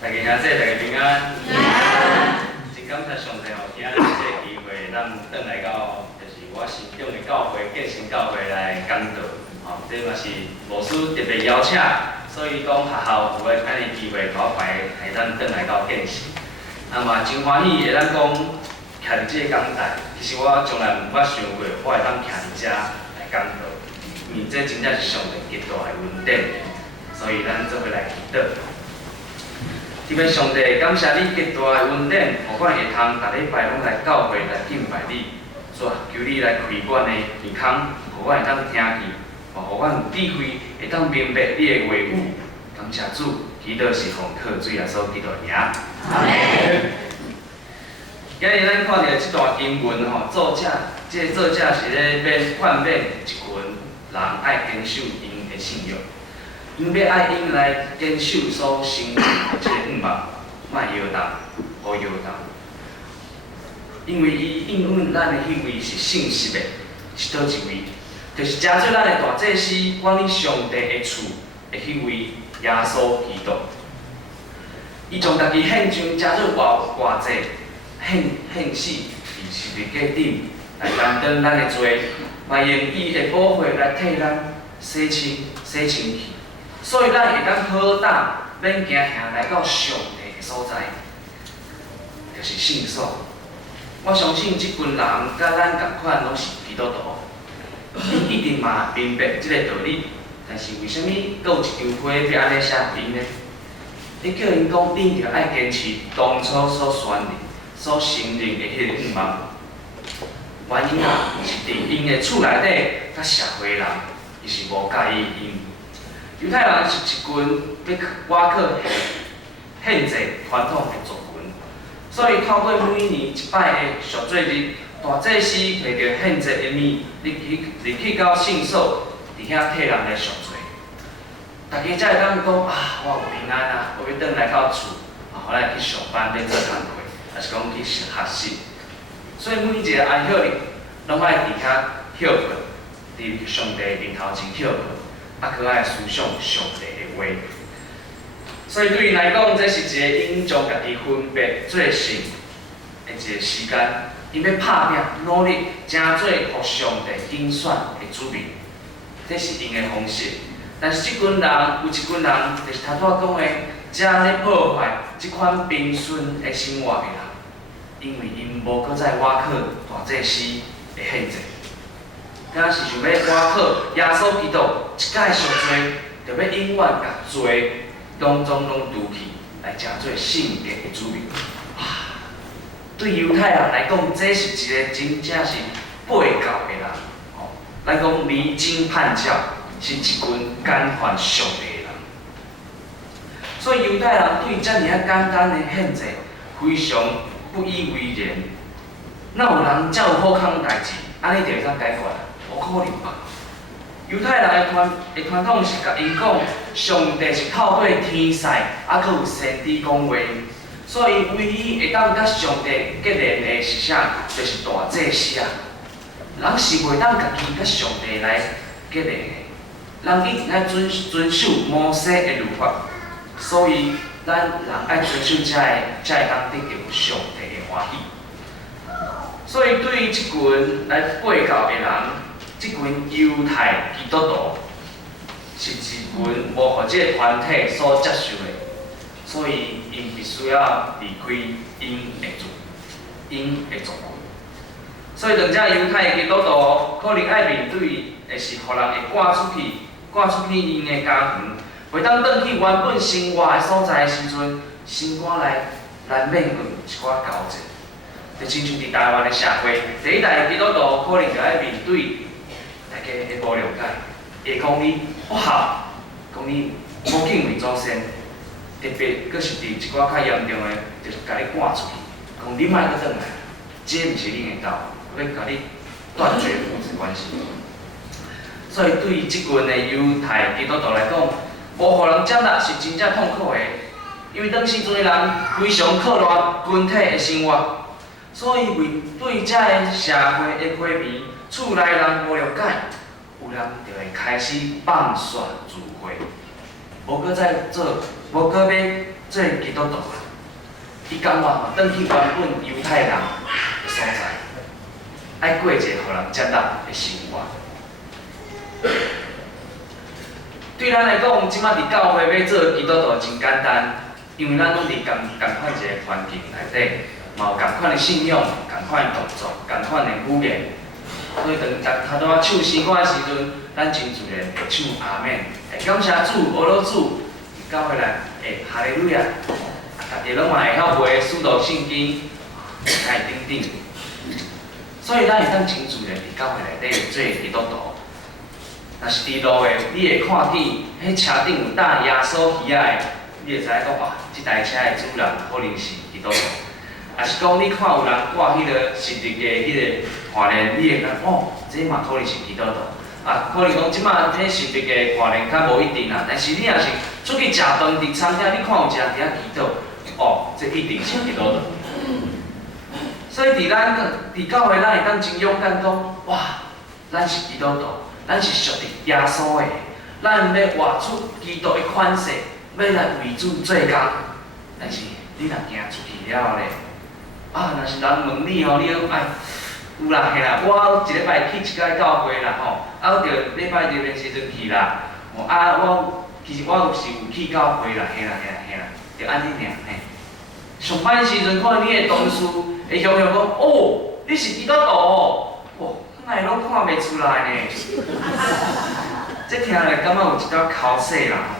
大家感谢大家平安。真感谢上帝今仔日这个机会，咱转来到就是我心中的教会建成教会来讲道。这嘛是牧师特别邀请，所以讲学校有个安尼机会，甲我排咱转来到建成。那么真欢喜会咱讲徛伫这个讲台，其实我从来毋捌想过，我会当徛伫遮来讲道，因为这真正是上帝极大的恩典，所以咱做伙来祈祷。特别上帝，感谢你极大的恩典，互阮会通逐礼拜拢来教会来敬拜你。主啊，求你来开阮的耳孔，互阮会当听见，互阮有智慧，会当明白你的话语。感谢主，祈祷是奉靠主耶稣基督名。阿门。今日咱看到这段经文吼，作者是咧劝勉一群人爱坚守因的信仰。因要爱因来坚守所成就的这个愿望，莫摇动，无摇动。因为伊应允咱的迄位是信实的，是倒一位？就是加做咱的大祭司，管理上帝的厝的迄位耶稣基督。伊将家己献上加做偌济，献死，伫十字架顶来担当咱的罪，嘛用伊的宝血来替咱洗清去。所以咱会当好胆免惊吓来到上帝的所在，就是圣所。我相信即群人甲咱同款，拢是基督徒，因一定嘛明白即个道理。但是为虾米阁有一张花要安尼写互因呢？你叫因讲，恁着爱坚持当初所选的、所承认的迄个愿望。原因啊，是伫因的厝内底，甲社会人，伊是无介意因。犹太人是一群要瓦克献祭传统的族群，所以透过每年一摆的赎罪日，大祭司摕着献祭的物，入去到圣所，伫遐替人来赎罪。大家才会当讲啊，我有平安啊，我要转来到厝，互咱去上班要做工课，还是讲去学习。所以每一个安息日，拢爱伫遐歇困，伫上帝面头前歇困。可爱思想上帝的话，所以对伊来讲，这是一个因将家己分别做神的一个时间，因要拍拼努力，争做互上帝拣选的子民，这是因的方式。但是即群人有一群人，就是头拄讲的，正咧破坏即款平顺的生活的人，因为因无搁再瓦靠大祭司的献祭。敢是想要倚靠耶稣基督一届赎罪，就要永远甲罪拢除去，来成做圣洁的子民。对犹太人来讲，这是一个真正是背教的人。咱讲离经叛教，是一群干犯上帝的人。所以犹太人对遮尔简单的献祭，非常不以为然。哪有人遮有好康代志，安尼就会当解决？无可能吧？犹太人的传统是甲因讲，上帝是透过天使，阁有先知讲话，所以唯一会当甲上帝结连的是啥？就是大祭司啊。人是袂当家己甲上帝来结连的，人一定爱遵守摩西的律法，所以咱人爱遵守才会当得到上帝的欢喜。所以对于即群来背教的人，即群犹太基督徒是一群无互即个团体所接受的，所以因必须要离开因的族群。所以两者犹太基督徒可能爱面对的是，互人会赶出去因的家园，袂当转去原本生活的所在的时阵，心肝来难免有一寡交集。就亲像伫台湾的社会，第一代的基督徒可能就爱面对大家的无谅解，会讲你不好，讲你无敬畏祖先，特别佫是伫一寡较严重的，就是甲你赶出去，讲你莫佫转来，这毋是恁的道，要甲你断绝父子关系。所以对于即群的犹太基督徒来讲，无互人接纳是真正痛苦的，因为当时阵的人非常靠赖群体的生活。所以为对遮个社会的批评，厝内人无了解，有人就会开始放线自毁，无搁再做，无搁要做基督徒啊。伊感觉吼，转去原本犹太人的所在，爱过一个互人接纳的生活。对咱来讲，即摆伫教会要做基督徒真简单，因为咱拢伫共款一个环境内底，嘛有共款的信仰、共款的动作、共款的语言。所以当头拄仔唱诗歌的时阵，咱真自然会唱阿免，会感谢主、阿罗主，教会内会哈利路亚，大家拢嘛会晓背使徒圣经，爱等等。所以咱会当真自然伫教会内底做基督徒。若是伫路的，你会看见迄车顶有搭耶稣鱼仔的，你会知影讲哇，即台车的主人可能是基督徒。也是讲你看有人挂迄个实日的迄个看联，你会讲哦，这嘛可能是基督徒。啊，可能讲即摆迄实日的看联较无一定啦，但是你若是出去食饭伫餐厅，你看有一个伫遐祈祷，哦，这一定是基督徒。所以伫教会，咱会当真勇敢讲，哇，咱是基督徒。咱是属于耶稣的，咱要活出基督的款式，要来为主做工。但是你若行出去了咧，啊，若是人问你吼，你讲哎，有啦，嘿啦，我一礼拜去一摆教会啦吼，啊，我着礼拜日的时阵去啦，哦啊，其实我是有去教会啦，嘿啦，着安尼尔嘿。上班时阵，可能你的同事会向向讲，哦，你是基督徒哦，哇。哪会拢看袂出来呢？这听来感觉有一点口舌啦。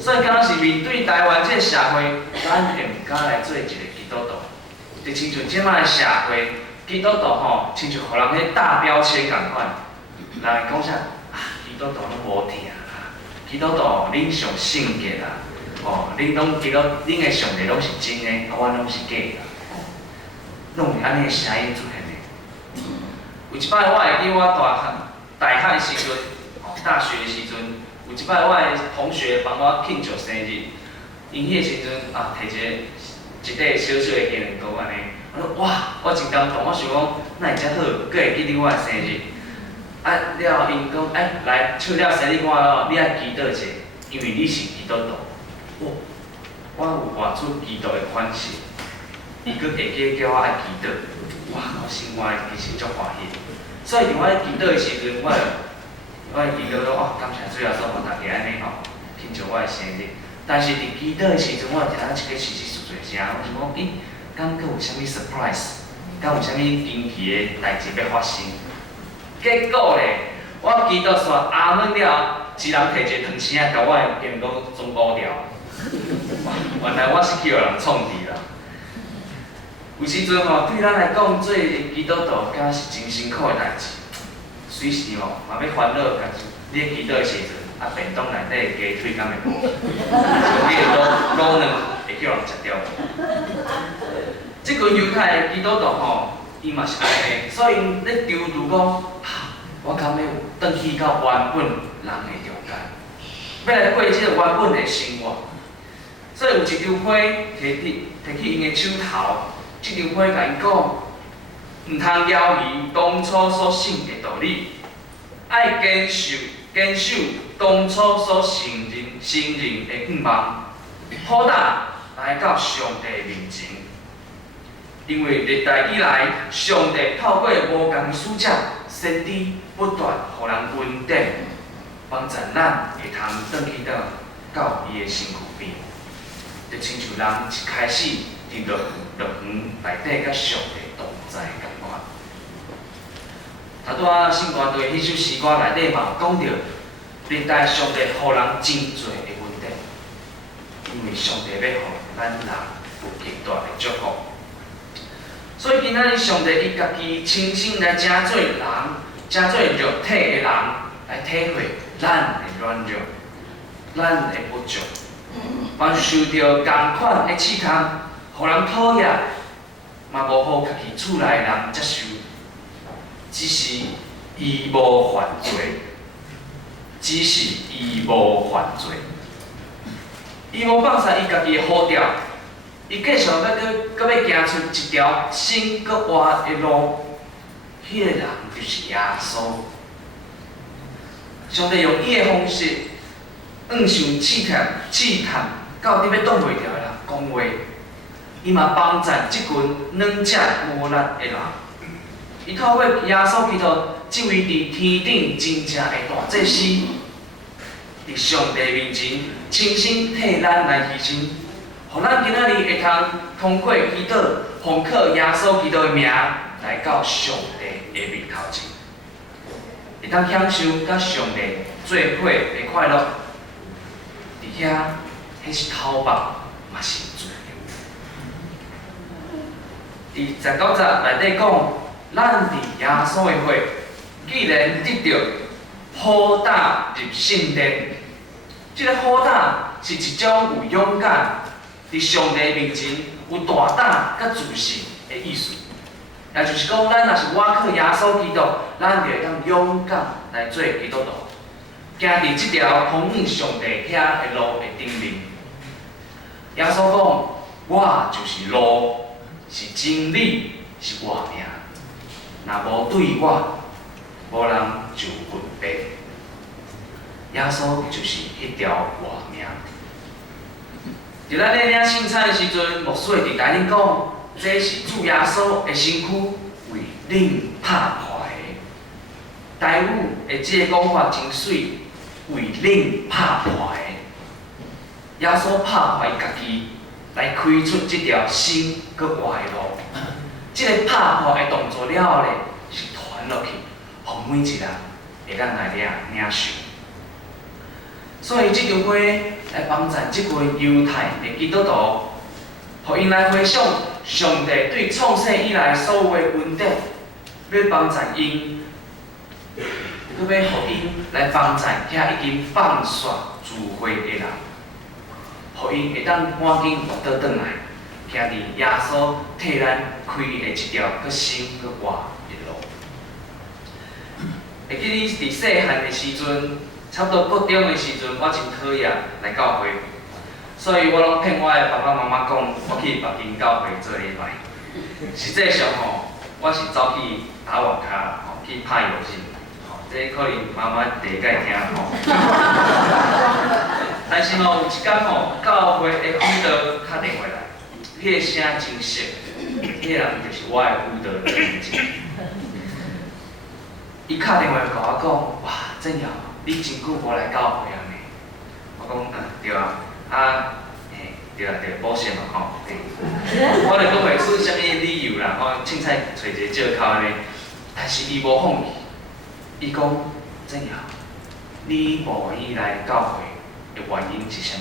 所以，敢若是面对台湾这个社会，咱会毋敢来做一个基督徒。就亲像即摆的社会，基督徒吼，亲像互人迄大标签共款。人会讲啥？啊，基督徒拢无听啦，基督徒恁上圣洁啦，哦，恁的上帝拢是真的，啊，阮拢是假的啦。拢有安尼的声音出现。有一摆我会记我大汉的时阵，大学的时阵，有一摆我的同学帮我庆祝生日，因迄个时阵啊，摕一块小小的鸡蛋糕安尼，我说哇，我真感动，我想讲，哪会遮好，阁会记得我的生日。啊，了后因讲，哎，来唱了生日歌了，你爱祈祷者，因为你是基督徒。哦，我有活出基督的款式，伊阁会记叫我爱祈祷。哇！我心内其实足欢喜，所以伫我祈祷的时阵，我祈祷讲哦，感谢主啊，所互大家安尼吼庆祝我的生日。但是伫祈祷的时阵，我听到一个稀稀疏疏的声，我想讲，敢阁有啥物 surprise， 敢有啥物惊奇的代志要发生？结果咧，我祈祷煞阿门了，一人摕一个糖匙仔，甲我的电脑装糊掉。原来我是去互人创治啦。有时阵吼，对咱来讲，做基督徒敢是真辛苦的代志。随时吼，嘛要烦恼，家己你祈祷的时阵，啊便当内底的鸡腿敢会无？像你的卤卵会叫人食掉。即群犹太的基督徒吼，伊嘛是安尼，所以咧丢如讲，我敢要转去到原本人的中间，要来过即个原本的生活。所以有一张花摕去因的手头。这张花甲伊讲，毋通摇移当初所信的道理，爱坚守当初所承认的愿望，好胆来到上帝的面前。因为历代以来，上帝透过无共的使者、先知不断互人恩典，帮助咱会通转去到伊的身躯边，就亲像人一开始。伫乐园内底，甲上帝同在共款。头拄仔圣歌队迄首诗歌内底嘛有讲到，历代上帝互人真侪的恩典，因为上帝要互咱人有极大的祝福。所以今仔日上帝伊家己亲身来成做人，成做肉体的人，来体会咱的软弱，咱的不足，凡受到共款的试探。互人讨厌，嘛无互家己厝内人接受，只是伊无犯罪，伊无放下伊家己的好调，伊继续要行出一条新搁活的路，迄个人就是耶稣。上帝用伊的方式硬想试探到底要挡袂牢的人讲话，伊嘛帮赞即群软只无力的人。伊透过耶稣基督这位伫天顶真正的大祭司，伫上帝面前亲身替咱来牺牲，互咱今仔日会通过祈祷，奉靠耶稣基督的名来到上帝的面头前，会当享受甲上帝做伙的快乐。伫遐，迄是讨白，嘛是自由。伫19节内底讲，咱伫耶稣的会，既然得到好胆入圣殿，这个好胆是一种有勇敢，伫上帝面前有大胆甲自信的意思。也就是讲，咱若是倚靠耶稣基督，咱就会当勇敢来做基督徒，行伫即条通往上帝遐的路的顶面。耶稣讲：“我就是路，是真理，是活命。若无对我，无人就分别。耶稣就是迄条活命。”伫咱咧领圣餐的时阵，牧师会伫甲恁讲，这是主耶稣的身躯为恁拍破的。台语的即个讲法真水，为恁拍破的。耶稣拍破伊家己，来开出即条新佮活的路。即个拍破的动作了后咧，是传落去，互每一人会当来领受。所以即场会来帮助即群犹太的基督徒，互因来回想上帝对创世以来所有的恩典，要帮助因，佮要互因来帮助遐已经放煞聚会的人，互因会当赶紧倒转来，行伫耶稣替咱开的一条佮新佮活的路。会记你伫细汉的时阵，差不多国中的时阵，我真讨厌来教会，所以我拢骗我的爸爸妈妈讲，我去别间教会做礼拜。实际上吼，我是走去打网咖，吼去拍游戏，吼这可能妈妈第一届听吼。但是吼有一天吼，教会的辅导打电话来，迄个声真熟，迄个人就是我的辅导的年纪。伊打电话甲我讲，哇，正耀，你真久无来教会啊呢？我讲对啊，对啊，保险嘛吼。我就讲袂出啥物理由啦，我凊彩找一个借口安尼。但是伊无放弃，伊讲正耀，你无愿意来教会的原因是啥物？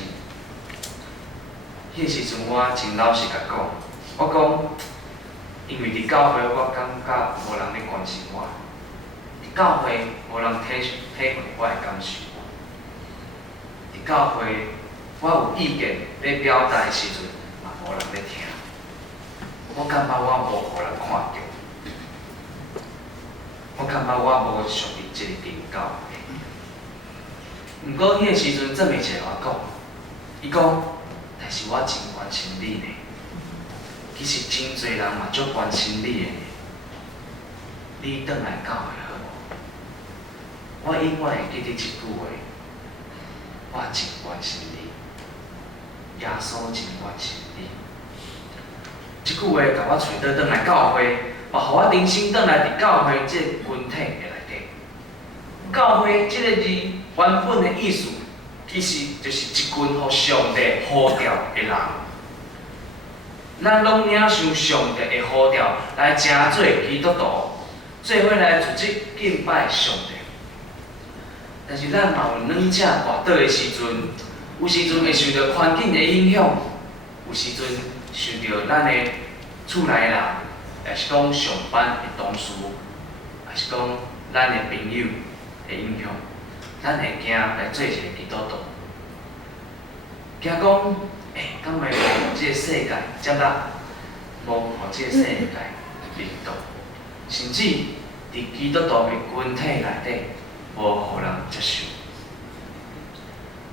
迄时阵我真老实甲讲，我讲，因为伫教会我感觉无人咧关心我。教会无人体会我的感受，伫教会我有意见要表达的时阵，嘛无人咧听。我感觉我无互人看到，我感觉我无属于即个间教会。毋过迄个时阵，郑美姐我讲，伊讲，但是我真关心你呢。其实真侪人嘛足关心你的呢。你转来教会。我永远会记得一句话，我真关心你，耶稣真关心你。这句话甲我找倒转来教会，嘛，互我人生转来伫教会这群体的内底。教会这个字原本的意思，其实就是一群互上帝呼召的人。咱拢领受上帝的呼召，来成做基督徒，做伙来组织敬拜上帝。但是咱嘛有软只跋倒的时阵，有时阵会受到环境的影响，有时阵受到咱的厝内人，也是讲上班的同事，也是讲咱的朋友的影响，咱会惊来做一个基督徒，惊讲，敢会互即个世界接纳，无互即个世界领导，甚至伫基督徒的群体内底。无互人接受，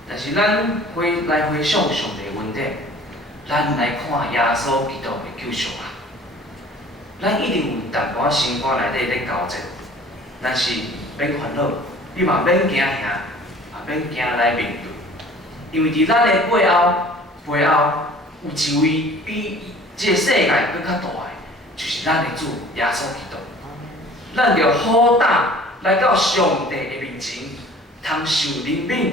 但是咱回想上帝恩典，咱来看耶稣基督的救赎啊，咱一定有淡薄仔心肝内底咧交战，但是免烦恼，你嘛免惊吓，也免惊来面对，因为伫咱的背后有一位比这个世界搁较大的，就是咱的主耶稣基督。咱着好胆来到上帝的面前，通受怜悯，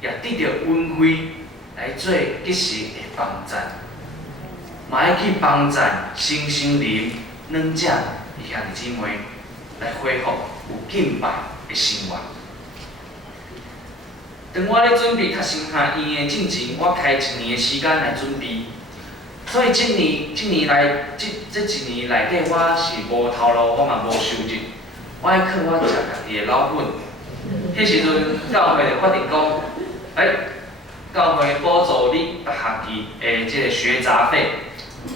也得到恩惠，来做及时的帮赞。嘛要去帮赞新生灵软者弟兄姊妹，来恢复有敬拜的生活。当我咧准备读神学院的进前，我开1年的时间来准备。所以这一年内底，我是无头路，我嘛无收入，我要靠我食家己的老本。迄时阵，教会就决定讲，教会补助你逐学期的即个学杂费。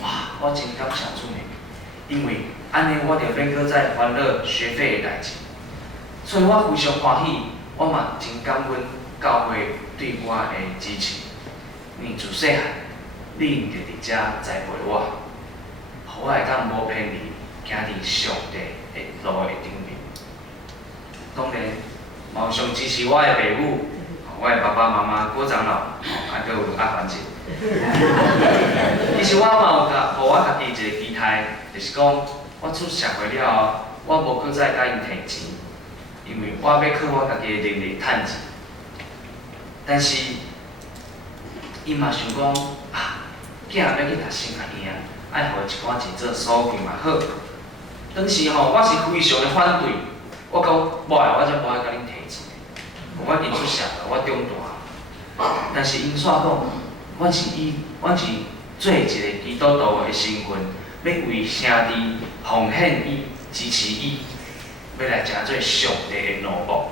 哇，我真感谢主呢，因为安尼我就免搁再烦恼学费的代志，所以我非常欢喜，我嘛真感恩教会对我的支持。因为自细汉，恁就伫遮栽培我，互我会当无偏离，行伫上帝的路的顶面。当然，嘛有上支持我的父母，我的爸爸妈妈、郭长老，还佫有阿环姐。其实我嘛有互我家己一个期待，就是讲我出社会了后，我无搁再甲因摕钱，因为我要靠我家己的能力趁钱。但是，伊嘛想讲囝要去读神学院，爱互一寡钱做所费嘛好。当时我是非常的反对，我讲无爱，我才无爱甲恁摕钱。我已经出社会，我长大，但是因煞讲。阮是做一个基督徒的身份，要为兄弟奉献伊、支持伊，要来成做上帝的奴仆。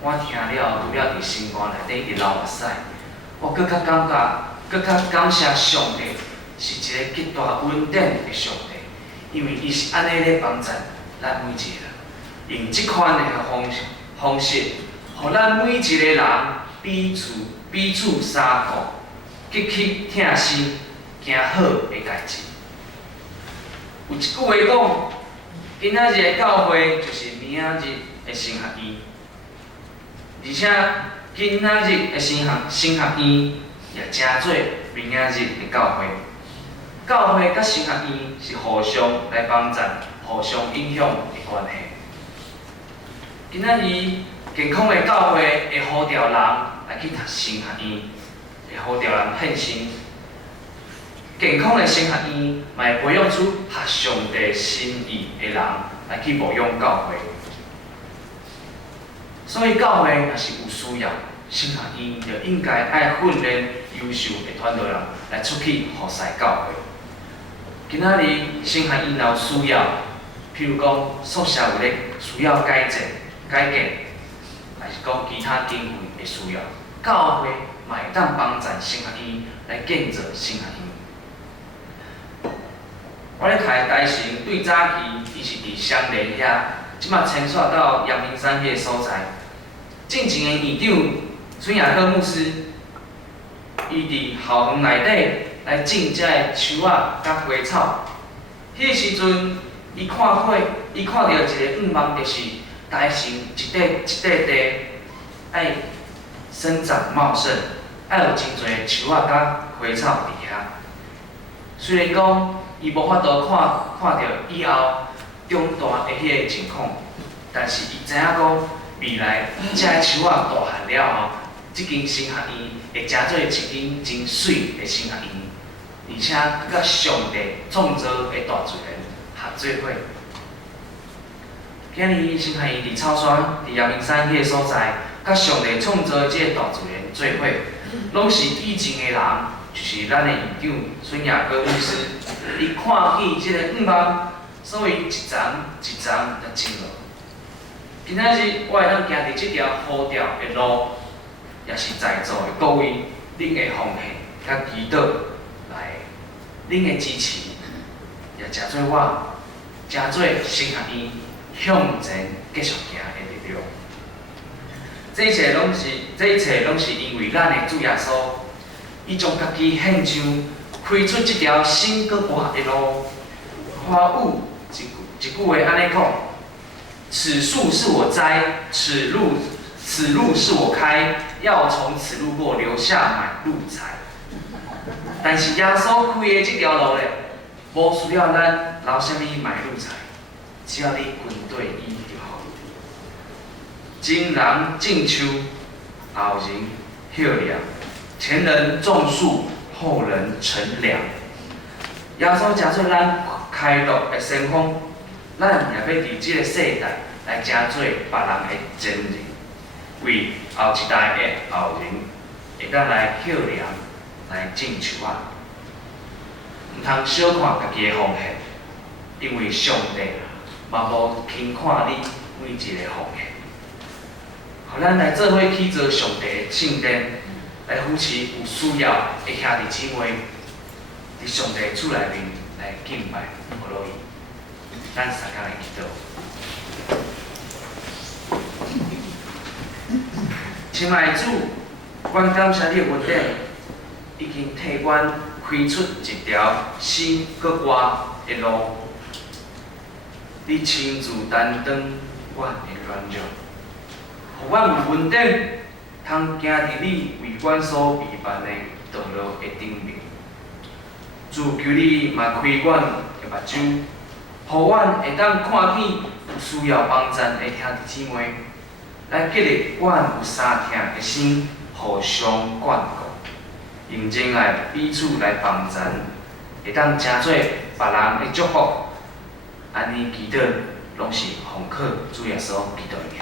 我听了，除了伫心肝内底一直流目屎，我更较感觉，更较感谢上帝是一个极大恩典的上帝，因为伊是安尼咧帮助咱每一个人，用即款的方式，互咱每一个人彼此相顾，激起疼心，行好的代志。有一句话讲，今仔日的教会就是明仔日的神学院，而且今仔日的神学院也正做明仔日的教会。教会甲神学院是互相来帮助、互相影响的关系。今仔日健康的教会会呼召人来去读神学院，会呼召人献身。健康的神学院嘛会培养出合上帝心意的人来去牧养教会。所以教会若是有需要，神学院就应该爱训练优秀的传道人来出去服侍教会。今仔日神学院若有需要，譬如讲宿舍有咧需要改建，还是讲其他经费的需要，教会嘛会当帮助神学院来建造神学院。我咧开台神对早期，伊是伫双连遐，即马迁徙到阳明山迄个所在。进前的院长孙亚克牧师，伊伫校园内底来种遮个树仔甲花草。迄个时阵，伊看到一个愿望，就是台神一块地爱生长茂盛，爱有真侪树仔甲花草伫遐。虽然讲，伊无法度看到以后长大的迄个情况，但是伊知影讲未来遮个树仔大汉了后，即间神学院会成做一间真水的神学院，而且甲上帝创造的大自然合做伙。今日神学院伫草山、伫阳明山迄个所在，甲上帝创造的即个大自然做伙，拢是以前的人。就是咱的院长孙亚哥牧师，伊看见即个愿望，所以一站一站来进落。今仔日我会当行伫即条好条的路，也是在座的各位，恁的奉献甲祈祷来，恁的支持，也成做我，成做神学院向前继续行的力量。这一切拢是因为咱的主耶稣。伊将家己献上，开出这条新搁活的路。花物一句话安尼讲：此树是我栽，此路是我开，要从此路过，留下买路财。但是耶稣开的这条路咧，无需要咱留啥物买路财，只要你军队医就好。今人种树，后人歇粮，前人种树，后人乘凉。耶稣诚做咱开路的先锋，咱也要伫这个世代来诚做别人的前人，为后一代的后人会当来歇粮。来种树啊！唔通小看家己的奉献，因为上帝嘛无轻看你每一个奉献。互咱来做伙去做上帝的圣殿，来扶持有需要的兄弟姊妹，伫上帝厝内面来敬拜阿罗伊。咱三工来祈祷。亲爱的主，阮感谢你的恩典。已经替阮开出一条新搁活的路，你亲自担当阮的软弱，互阮有稳定，通行伫你为阮所备办的道路的顶面。主求你嘛开阮的目睭，互阮会当看见有需要帮助的兄弟姊妹，来激励阮有相听的心，互相眷顾。认真来彼此来帮助，会当成做别人的祝福。安尼祈祷，拢是奉靠主耶稣基督的名。